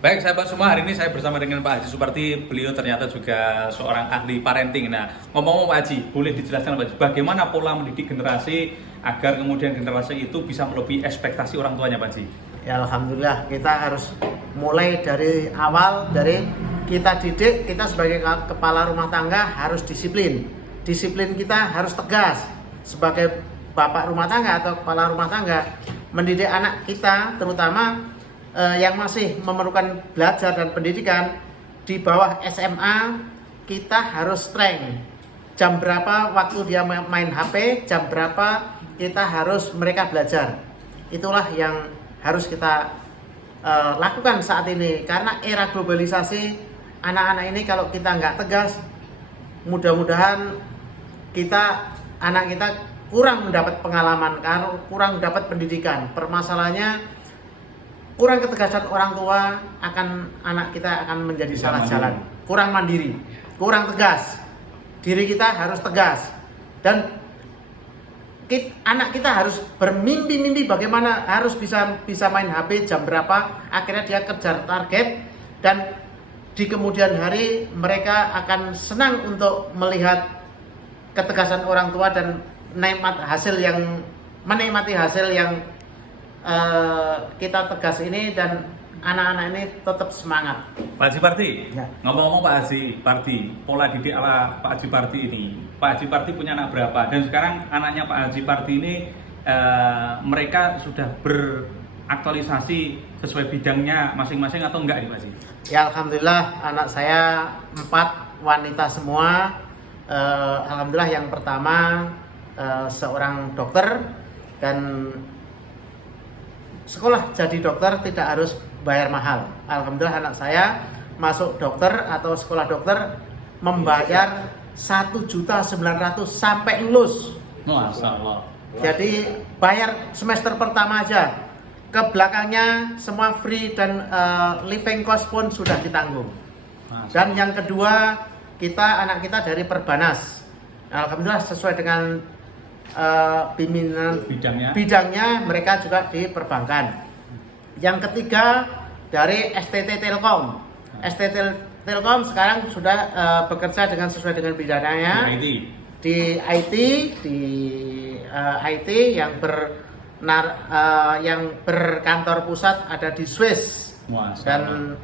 Baik sahabat semua, hari ini saya bersama dengan Pak Haji Suparti. Beliau ternyata juga seorang ahli parenting. Nah, ngomong-ngomong Pak Haji, boleh dijelaskan Pak Haji, bagaimana pola mendidik generasi agar kemudian generasi itu bisa melebihi ekspektasi orang tuanya Pak Haji? Ya Alhamdulillah, kita harus mulai dari awal, dari kita didik, kita sebagai kepala rumah tangga harus disiplin. Disiplin kita harus tegas. Sebagai bapak rumah tangga atau kepala rumah tangga, mendidik anak kita terutama yang masih memerlukan belajar dan pendidikan di bawah SMA, kita harus strength. Jam berapa waktu dia main HP, jam berapa kita harus mereka belajar. Itulah yang harus kita lakukan saat ini, karena era globalisasi, anak-anak ini kalau kita nggak tegas, mudah-mudahan anak kita kurang mendapat pengalaman, kurang mendapat pendidikan. Permasalahannya kurang ketegasan orang tua, anak kita akan menjadi salah jalan, kurang mandiri, kurang tegas. Diri kita harus tegas, dan anak kita harus bermimpi-mimpi bagaimana harus bisa main HP jam berapa, akhirnya dia kejar target, dan di kemudian hari mereka akan senang untuk melihat ketegasan orang tua dan menikmati hasil yang kita tegas ini, dan anak-anak ini tetap semangat. Pak Haji Parti, Ya. ngomong-ngomong Pak Haji Parti, pola didik ala Pak Haji Parti ini, Pak Haji Parti punya anak berapa? Dan sekarang anaknya Pak Haji Parti ini mereka sudah beraktualisasi sesuai bidangnya masing-masing atau enggak nih Pak Haji? Ya Alhamdulillah, anak saya 4 wanita semua. Alhamdulillah, yang pertama seorang dokter, dan sekolah jadi dokter tidak harus bayar mahal. Alhamdulillah, anak saya masuk dokter atau sekolah dokter membayar 1.900.000 sampai lulus. Masya Allah. Jadi bayar semester pertama aja, ke belakangnya semua free, dan living cost pun sudah ditanggung. Dan yang kedua, anak kita dari Perbanas. Alhamdulillah, sesuai dengan bimbingan bidangnya mereka juga di perbankan. Yang ketiga dari STT Telkom. STT Telkom sekarang sudah bekerja sesuai dengan bidangnya di IT yang berkantor pusat ada di Swiss. Dan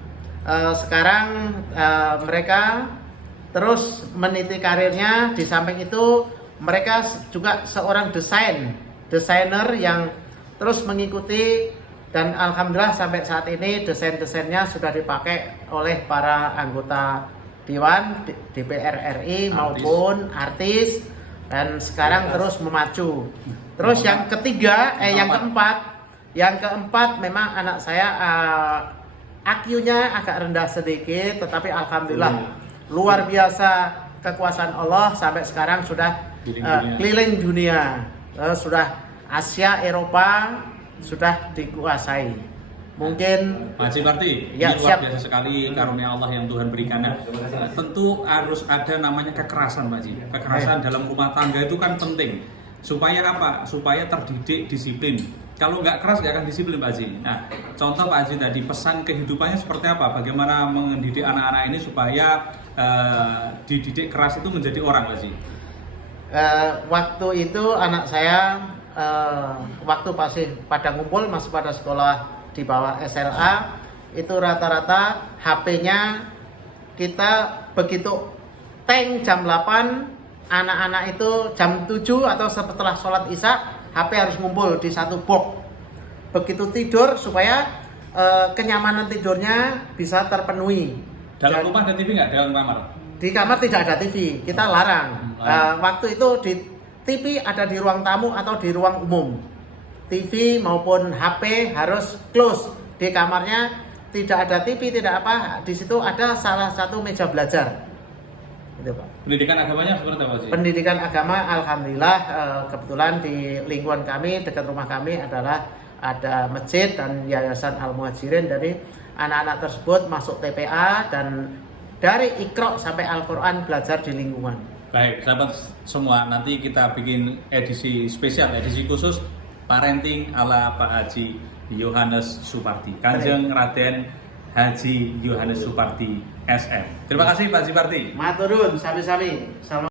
sekarang mereka terus meniti karirnya. Di samping itu mereka juga seorang desainer yang terus mengikuti, dan alhamdulillah sampai saat ini desain-desainnya sudah dipakai oleh para anggota Dewan DPR RI maupun artis, dan sekarang terus memacu. Terus yang keempat memang anak saya IQ-nya agak rendah sedikit, tetapi alhamdulillah luar biasa kekuasaan Allah, sampai sekarang sudah keliling dunia, sudah Asia, Eropa sudah dikuasai. Mungkin Pak Haji Parti, ya, ini luar biasa sekali karunia Allah yang Tuhan berikan. Tentu harus ada namanya kekerasan Pak Haji. Kekerasan dalam rumah tangga itu kan penting. Supaya apa? Supaya terdidik disiplin. Kalau nggak keras nggak akan disiplin Pak Haji. Nah, contoh Pak Haji tadi, pesan kehidupannya seperti apa? Bagaimana mendidik anak-anak ini supaya dididik keras itu menjadi orang Pak Haji? Waktu itu anak saya waktu pada ngumpul masih pada sekolah di bawah SLA, itu rata-rata HP-nya kita begitu jam 8, anak-anak itu jam 7 atau setelah sholat isya, HP harus ngumpul di satu box. Begitu tidur supaya kenyamanan tidurnya bisa terpenuhi. Dalam rumah ada TV nggak? Dalam kamar? Di kamar tidak ada TV, kita larang. Waktu itu di TV ada di ruang tamu atau di ruang umum. TV maupun HP harus close. Di kamarnya tidak ada TV, tidak apa. Di situ ada salah satu meja belajar. Gitu, Pak. Pendidikan agamanya seperti apa sih? Pendidikan agama, alhamdulillah, kebetulan di lingkungan kami, dekat rumah kami ada masjid dan yayasan Al-Muhajirin. Dari anak-anak tersebut masuk TPA, dan dari Iqra sampai Al-Quran belajar di lingkungan. Baik, sahabat semua, nanti kita bikin edisi spesial, edisi khusus parenting ala Pak Haji Yohanes Suparti, Kanjeng Raden Haji Yohanes Supardi SM. Terima kasih Pak Supardi. Maturun, sami-sami. Salam.